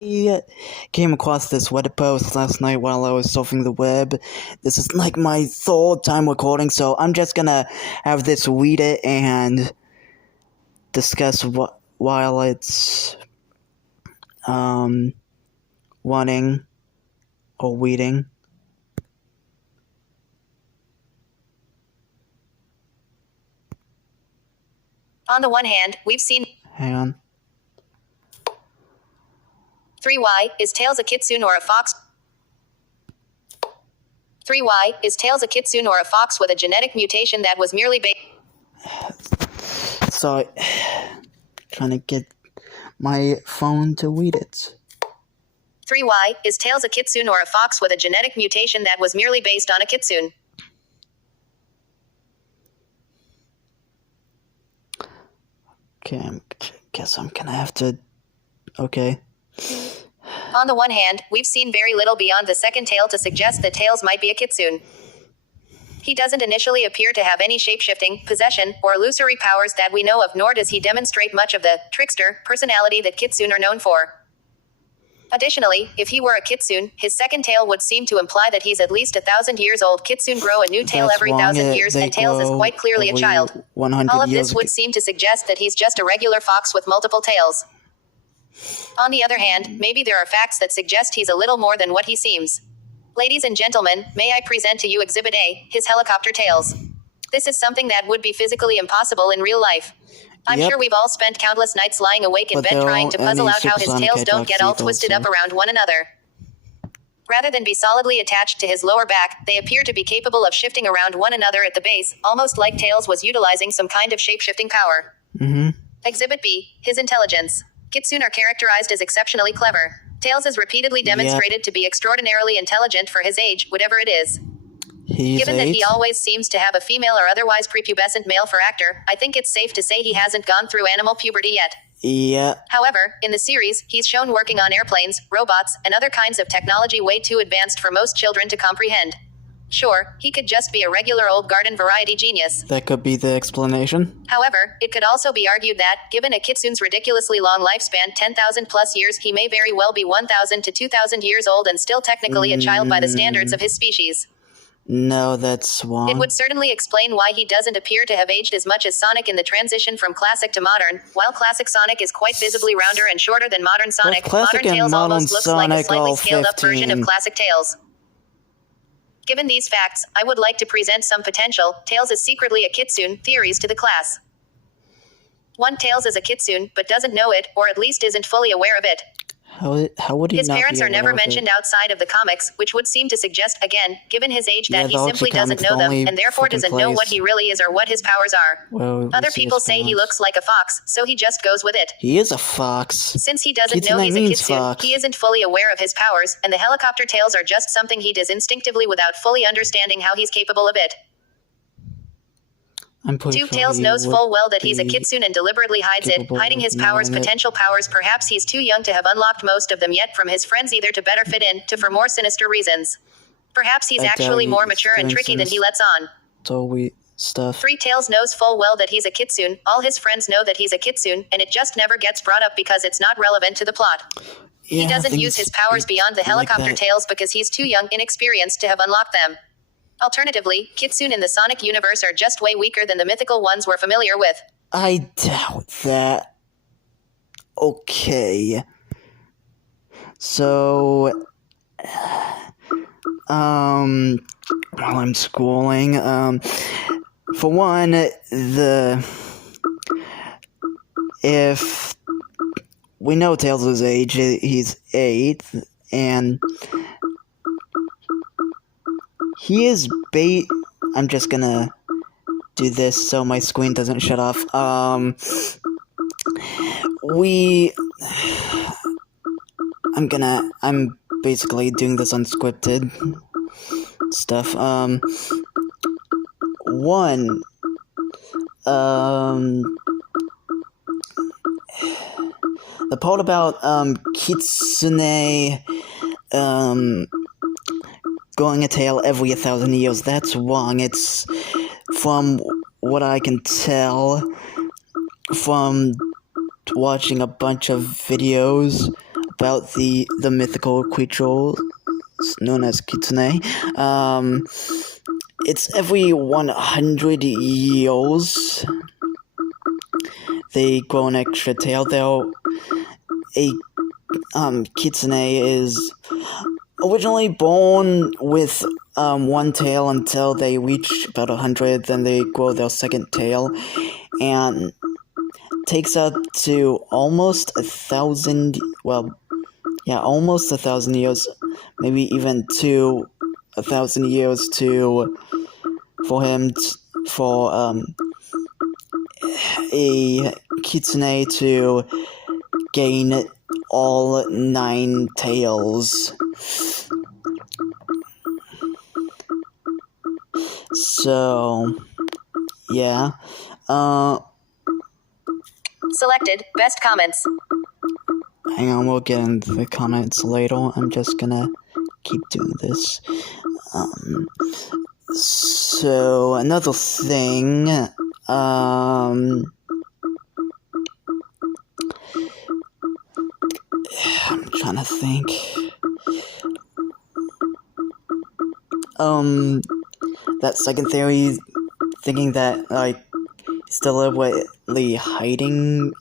I came across this Reddit post last night while I was surfing the web. This is like my third time recording, so I'm just gonna have this read it and discuss while it's running or reading. On the one hand, we've seen Hang on. 3Y, is Tails a kitsune or a fox? 3Y, is Tails a kitsune or a fox with a genetic mutation that was merely Sorry. Trying to get my phone to read it. 3Y, is Tails a kitsune or a fox with a genetic mutation that was merely based on a kitsune? Okay, guess I'm gonna have to... Okay. On the one hand, we've seen very little beyond the second tail to suggest that Tails might be a kitsune. He doesn't initially appear to have any shapeshifting, possession, or illusory powers that we know of, nor does he demonstrate much of the trickster personality that kitsune are known for. Additionally, if he were a kitsune, his second tail would seem to imply that he's at least 1,000 years old. Kitsune grow a new tail every 1,000 years, and Tails is quite clearly a child. 100 All of years this would seem to suggest that he's just a regular fox with multiple tails. On the other hand, maybe there are facts that suggest he's a little more than what he seems. Ladies and gentlemen, may I present to you Exhibit A, his helicopter tails. This is something that would be physically impossible in real life. I'm sure we've all spent countless nights lying awake in bed trying to puzzle out how his tails don't get all twisted up around one another. Rather than be solidly attached to his lower back, they appear to be capable of shifting around one another at the base, almost like Tails was utilizing some kind of shape-shifting power. Exhibit B, his intelligence. Kitsune are characterized as exceptionally clever. Tails is repeatedly demonstrated to be extraordinarily intelligent for his age, whatever it is. Given that he always seems to have a female or otherwise prepubescent male for actor, I think it's safe to say he hasn't gone through animal puberty yet. Yeah. However, in the series, he's shown working on airplanes, robots, and other kinds of technology way too advanced for most children to comprehend. Sure, he could just be a regular old garden variety genius. That could be the explanation. However, it could also be argued that, given a kitsune's ridiculously long lifespan, 10,000 plus years, he may very well be 1,000 to 2,000 years old and still technically a child by the standards of his species. No, that's wrong. It would certainly explain why he doesn't appear to have aged as much as Sonic in the transition from classic to modern. While classic Sonic is quite visibly rounder and shorter than modern Sonic, modern Tails almost looks like a slightly scaled-up version of classic Tails. Given these facts, I would like to present some potential Tails is secretly a kitsune theories to the class. 1. Tails is a kitsune, but doesn't know it, or at least isn't fully aware of it. How would he His not parents be are never aware of mentioned it? outside of the comics, which would seem to suggest, again, given his age, Yeah, that he the simply Archie doesn't comics know them, only and therefore fucking doesn't know what plays. he really is or what his powers are. Well, we Other see people his say he powers. looks like a fox, so he just goes with it. He is a fox. Since he doesn't know Kitsune he's a means kitsune, fox. he isn't fully aware of his powers, and the helicopter tails are just something he does instinctively without fully understanding how he's capable of it. I'm pretty 2. sure Tails he knows would full well that he's a be kitsune and deliberately hides it, capable hiding his of powers, knowing it. potential powers. Perhaps he's too young to have unlocked most of them yet from his friends, either to better fit in, to for more sinister reasons. Perhaps he's I doubt actually more he's mature and doing tricky than he lets on. So stuff. 3. Tails knows full well that he's a kitsune, all his friends know that he's a kitsune, and it just never gets brought up because it's not relevant to the plot. Yeah, He doesn't use his powers beyond the helicopter tails because he's too young, inexperienced to have unlocked them. Alternatively, kitsune in the Sonic universe are just way weaker than the mythical ones we're familiar with. I doubt that. Okay. So, while I'm scrolling, for one, if we know Tails' age, he's 8, and he is I'm just gonna do this so my screen doesn't shut off. I'm basically doing this unscripted stuff. One, the part about, kitsune, growing a tail every 1,000 years, that's wrong. It's, from what I can tell from watching a bunch of videos about the mythical creature known as kitsune. It's every 100 years they grow an extra tail. Kitsune is originally born with one tail until they reach about 100, then they grow their second tail, and takes up to almost 1,000, almost 1,000 years, maybe even to 1,000 years for a kitsune to gain all 9 tails. So, yeah. Selected. Best comments. Hang on, we'll get into the comments later. I'm just gonna keep doing this. So, another thing, I'm trying to think. That second theory, thinking that, like, he's deliberately hiding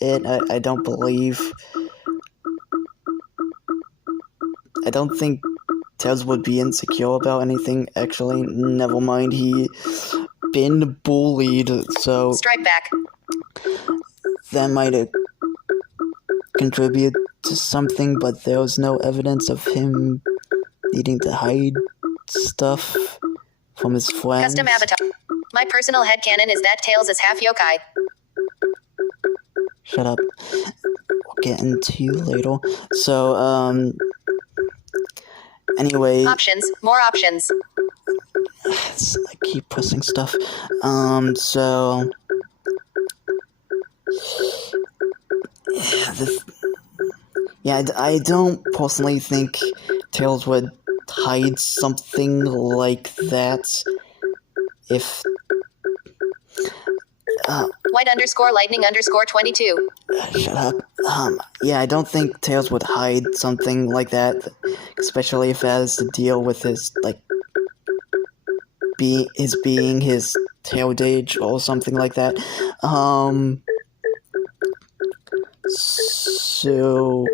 it, I don't believe. I don't think Tails would be insecure about anything, actually. Never mind, he been bullied, so Strike back. that might have contributed to something, but there was no evidence of him needing to hide stuff from his friends. Custom avatar. My personal headcanon is that Tails is half yokai. Shut up. We'll get into you later. So, anyway. Options. More options. I keep pressing stuff. So. I don't personally think Tails would hide something like that if. White _, lightning _22. Shut up. I don't think Tails would hide something like that, especially if it has to deal with his, like, being his tail age or something like that. So,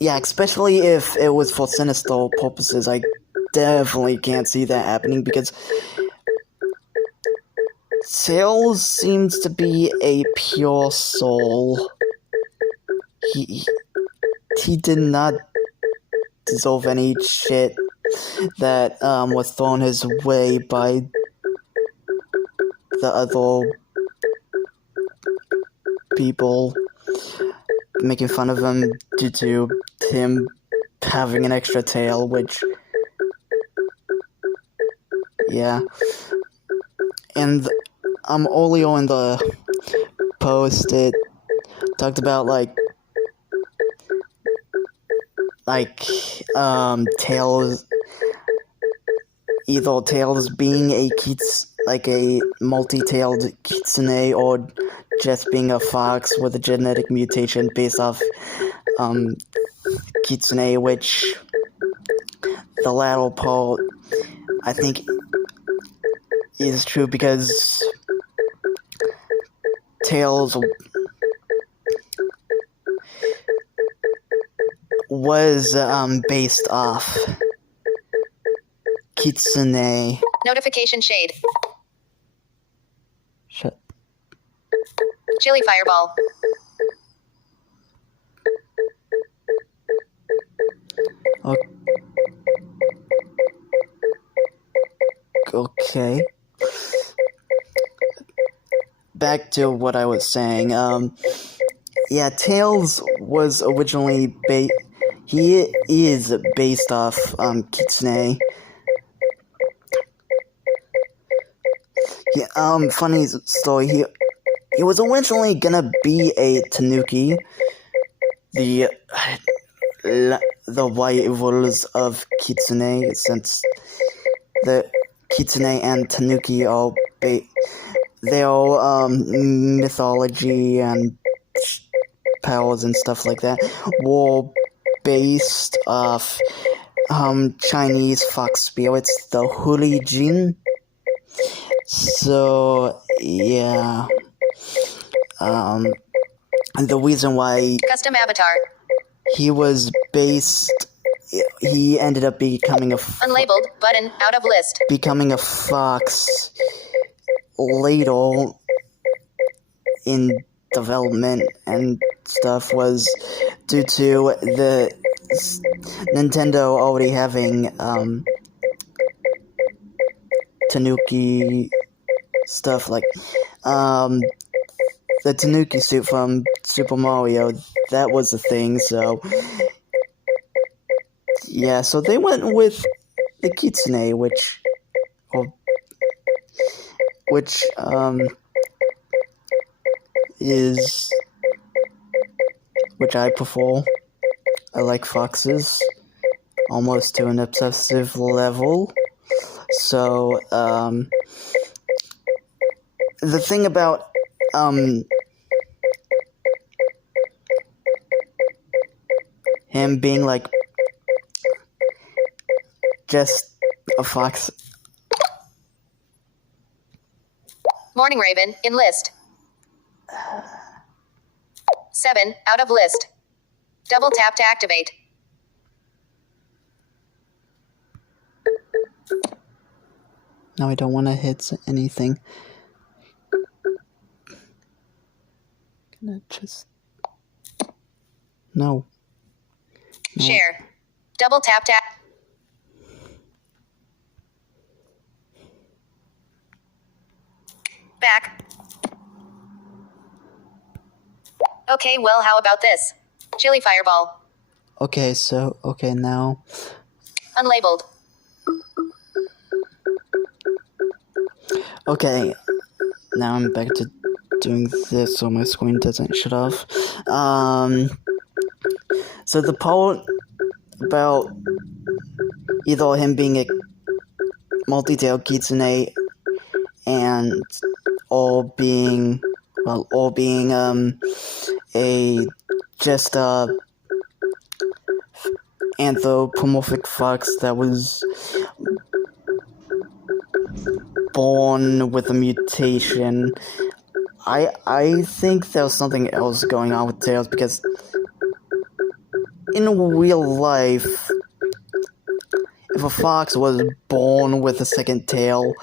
yeah, especially if it was for sinister purposes, I definitely can't see that happening, because Tails seems to be a pure soul. He did not deserve any shit that was thrown his way by the other people, making fun of him due to him having an extra tail, which, yeah. And earlier in the post, it talked about Tails, either Tails being a multi-tailed kitsune, or just being a fox with a genetic mutation based off kitsune, which the latter part I think is true, because Tails was based off kitsune. Notification shade. Shut. Chili fireball. Okay. Back to what I was saying. Tails was originally he is based off kitsune. Funny story. He was originally gonna be a tanuki, the rivals of kitsune, since the kitsune and tanuki are their mythology and powers and stuff like that were based off Chinese fox spirits, the Hulijin. So yeah, and the reason why Custom avatar. he was based, he ended up becoming Unlabeled. Button. Out of list. becoming a fox later in development and stuff was due to the Nintendo already having Tanuki stuff like the Tanuki suit from Super Mario. That was a thing, so yeah, so they went with the kitsune, which is which I prefer. I like foxes almost to an obsessive level. So the thing about him being like just a fox. Morning Raven. In list. 7. Out of list. Double tap to activate. Now I don't want to hit anything. Gonna just no. Share. Double tap to back. Okay, well, how about this? Chili fireball. Okay, so now. Unlabeled. Okay, now I'm back to doing this so my screen doesn't shut off. So the part about either him being a multi-tailed kitsune and or being a just anthropomorphic fox that was born with a mutation. I think there was something else going on with Tails, because in real life, if a fox was born with a second tail,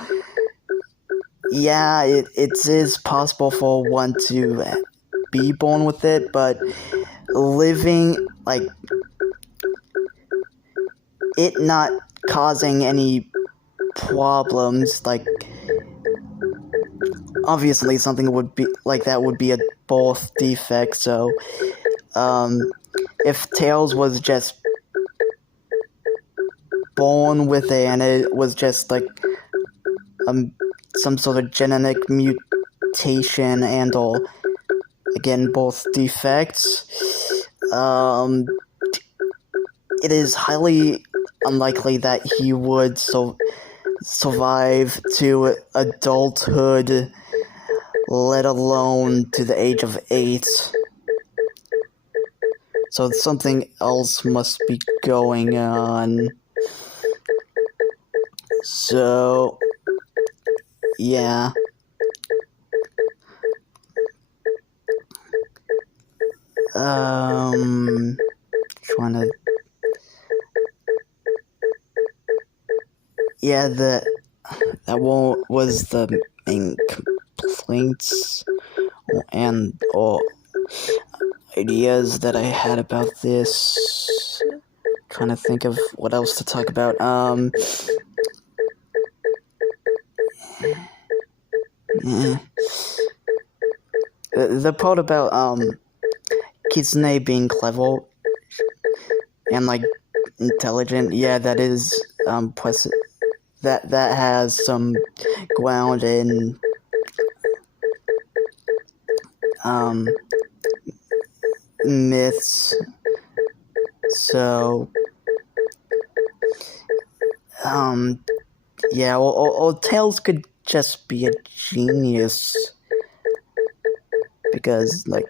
yeah, it is possible for one to be born with it, but living, like, it not causing any problems, like, obviously something would be like that would be a birth defect. So if Tails was just born with it and it was just like some sort of genetic mutation and or again birth defects, it is highly unlikely that he would survive to adulthood, let alone to the age of 8. So something else must be going on. So yeah. Trying to. Yeah, that one was the main complaints and or ideas that I had about this. Trying to think of what else to talk about. The part about Kitsune being clever and like intelligent, yeah, that is that has some ground in myths. So yeah, or Tails could just be a genius, because like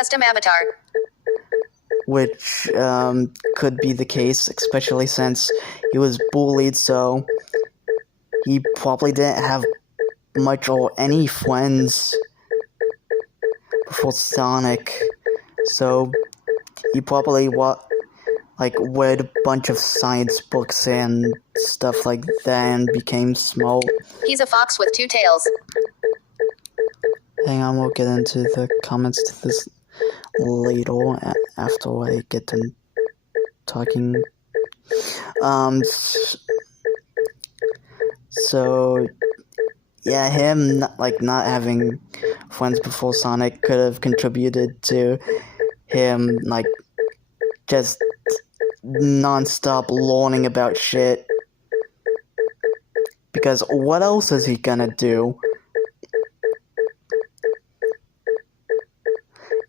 Custom avatar. which could be the case, especially since he was bullied, so he probably didn't have much or any friends before Sonic, so he probably read a bunch of science books and stuff like that and became smart. He's a fox with two tails. Hang on, we'll get into the comments to this later after I get done talking. So yeah, him not having friends before Sonic could have contributed to him just non-stop learning about shit. Because what else is he gonna do?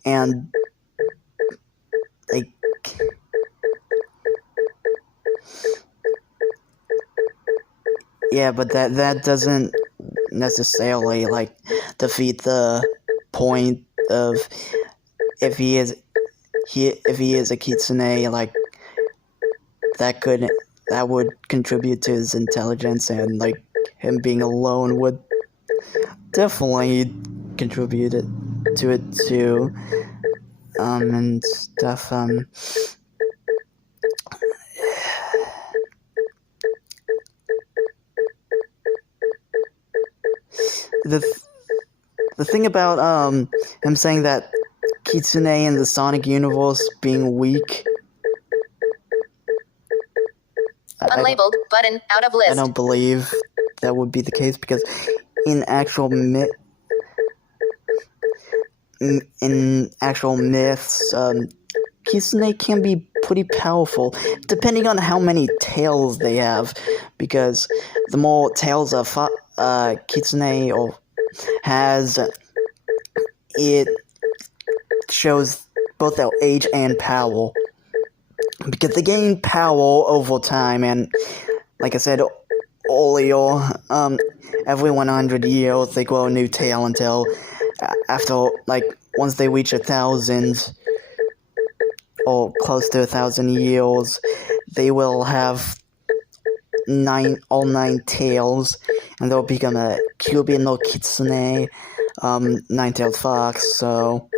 And yeah, but that doesn't necessarily defeat the point of if he is a kitsune, that would contribute to his intelligence, and him being alone would definitely contribute to it too. And stuff. The thing about him saying that Kitsune in the Sonic universe being weak, Unlabeled button out of list. I don't believe that would be the case, because in actual myths, Kitsune can be pretty powerful, depending on how many tails they have, because the more tails a Kitsune has, it shows both their age and power, because they gain power over time, and like I said earlier, every 100 years they grow a new tail until after once they reach 1,000 or close to 1,000 years, they will have all nine tails, and they'll become a Kyuubi no Kitsune, nine-tailed fox. So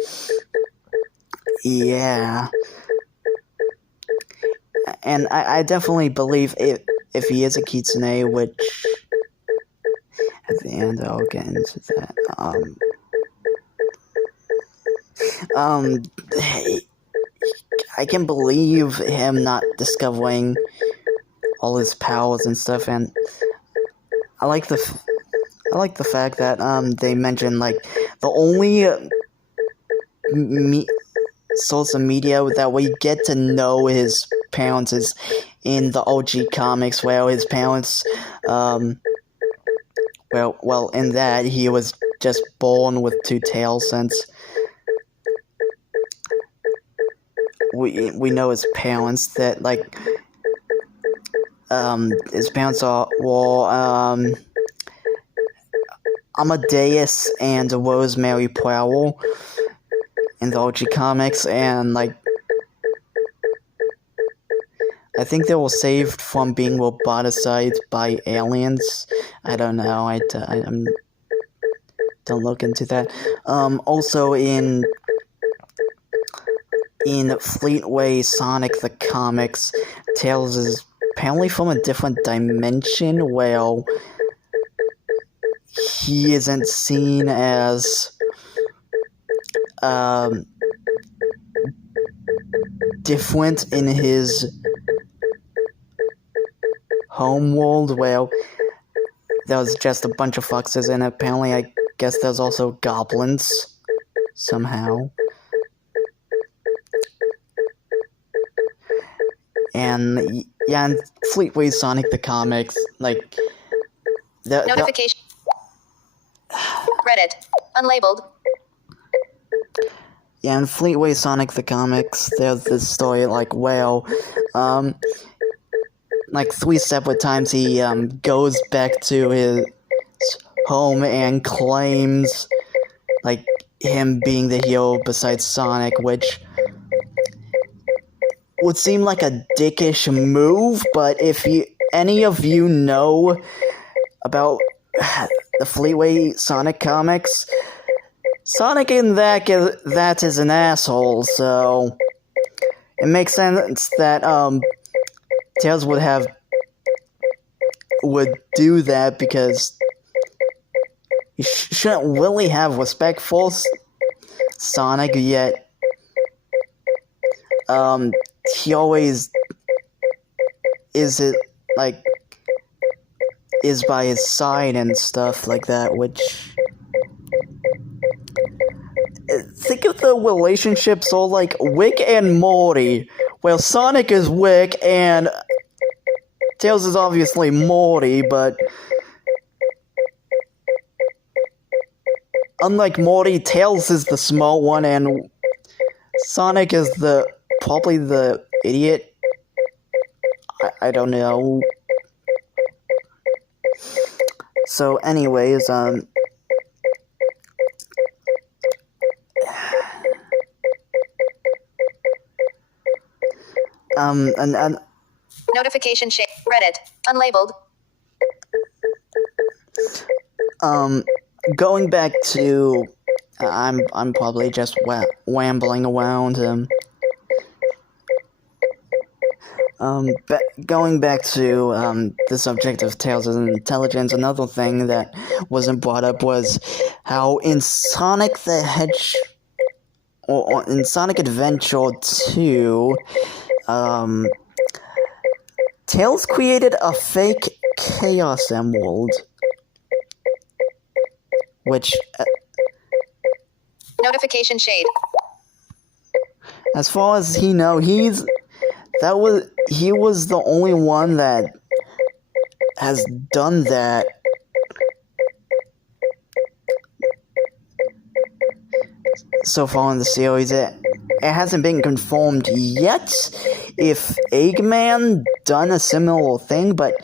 yeah, and I definitely believe if he is a Kitsune, which at the end I'll get into that. I can believe him not discovering all his powers and stuff, and I like the fact that they mention the only source of media that we get to know his parents is in the OG comics, where his parents well in that he was just born with two tails, since we know his parents that his parents were Amadeus and Rosemary Powell in the OG comics, and I think they were saved from being roboticized by aliens. I don't know. I don't look into that. Also in Fleetway Sonic the comics, Tails is apparently from a different dimension where he isn't seen as different in his home world, where there was just a bunch of foxes, and apparently I guess there's also goblins somehow. And yeah, in Fleetway Sonic the comics, Notification. Reddit. Unlabeled. Yeah, in Fleetway Sonic the comics, there's this story three separate times he goes back to his home and claims him being the hero besides Sonic, which would seem like a dickish move, but if any of you know about the Fleetway Sonic comics, Sonic in that is an asshole, so it makes sense that Tails would do that, because you shouldn't really have respect for Sonic, yet he always is by his side and stuff like that, which think of the relationships all like Rick and Morty, where Sonic is Rick and Tails is obviously Morty, but unlike Morty, Tails is the smart one and Sonic is probably the idiot. I don't know. So anyways, and Notification shade. Reddit. Unlabeled. Going back to, I'm probably just wambling around. Going back to the subject of Tails' intelligence, another thing that wasn't brought up was how in Sonic the Hedgehog, or in Sonic Adventure 2, Tails created a fake Chaos Emerald, which, Notification shade. as far as he was the only one that has done that. So far in the series, it hasn't been confirmed yet if Eggman done a similar thing, but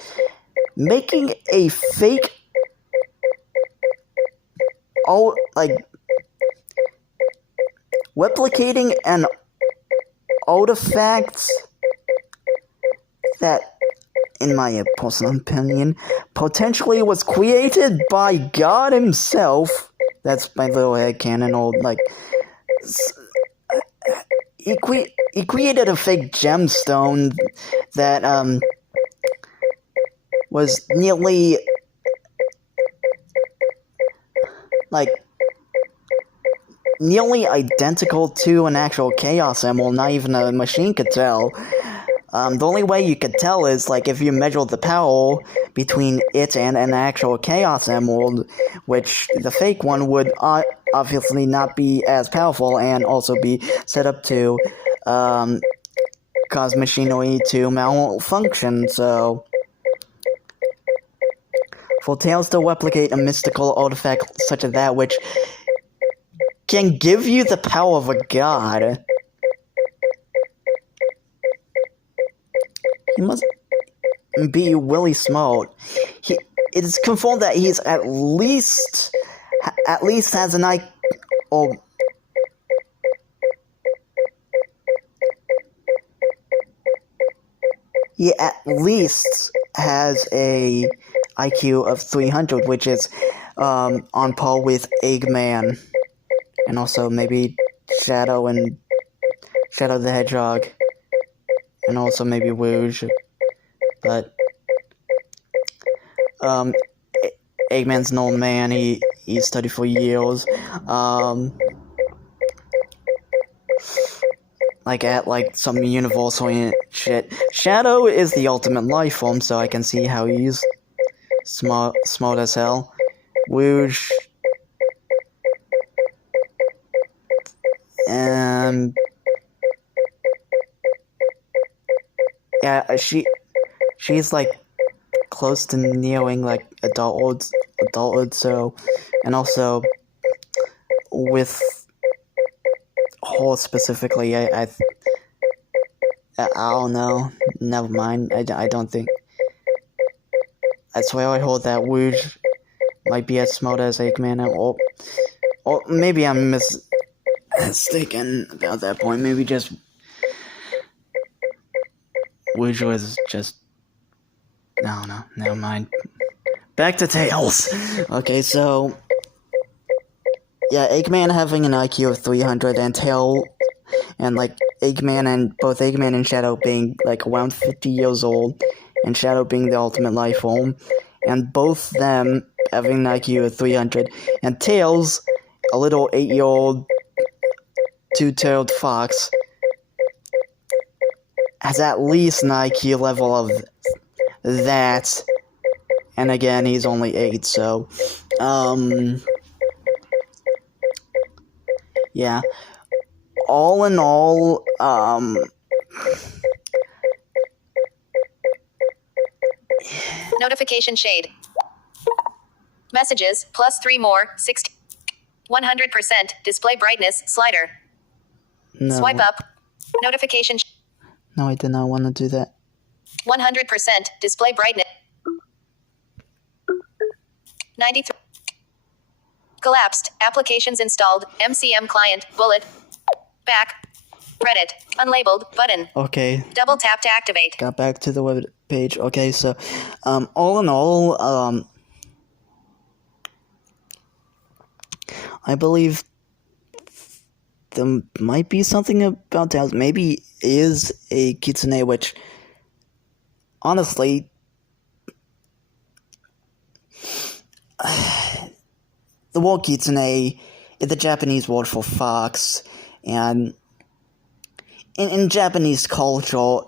making a fake, replicating an artifact that, in my personal opinion, potentially was created by God himself. That's my little headcanon, he created a fake gemstone that, was nearly, nearly identical to an actual Chaos Emerald. Not even a machine could tell. The only way you could tell is, if you measure the power between it and an actual Chaos Emerald, which the fake one would obviously not be as powerful and also be set up to cause machinery to malfunction, so for Tails to replicate a mystical artifact such as that, which can give you the power of a god, he must be really smart. It is confirmed that he's at least has an IQ, or he at least has a IQ of 300, which is on par with Eggman, and also maybe Shadow the Hedgehog, and also maybe Rouge, but Eggman's an old man. He studied for years. At some universal shit. Shadow is the ultimate life form, so I can see how he's smart as hell. Rouge, yeah, she's close to nearing adulthood, so, and also with her specifically, I don't know, never mind, I don't think, I swear I heard that Rouge might be as smart as Eggman, Or maybe I'm mistaken about that point. Maybe just which was just no, never mind. Back to Tails. Okay, so yeah, Eggman having an IQ of 300 and Tail and like Eggman and both Eggman and Shadow being like around 50 years old, and Shadow being the ultimate life form, and both them having an IQ of 300, and Tails, a little 8-year-old two-tailed fox, has at least an IQ level of that, and again, he's only 8, so, yeah. All in all, Notification shade. Messages, +3 more, 60. 100% display brightness slider. no. Swipe up. Notification. No, I did not want to do that. 100% display brightness. 93. Collapsed. Applications installed. MCM client. Bullet. Back. Reddit. Unlabeled. Button. Okay. Double tap to activate. Got back to the web page. Okay, so, all in all, I believe there might be something about Tails. Maybe is a kitsune, which, honestly, the word kitsune is the Japanese word for fox, and in Japanese culture,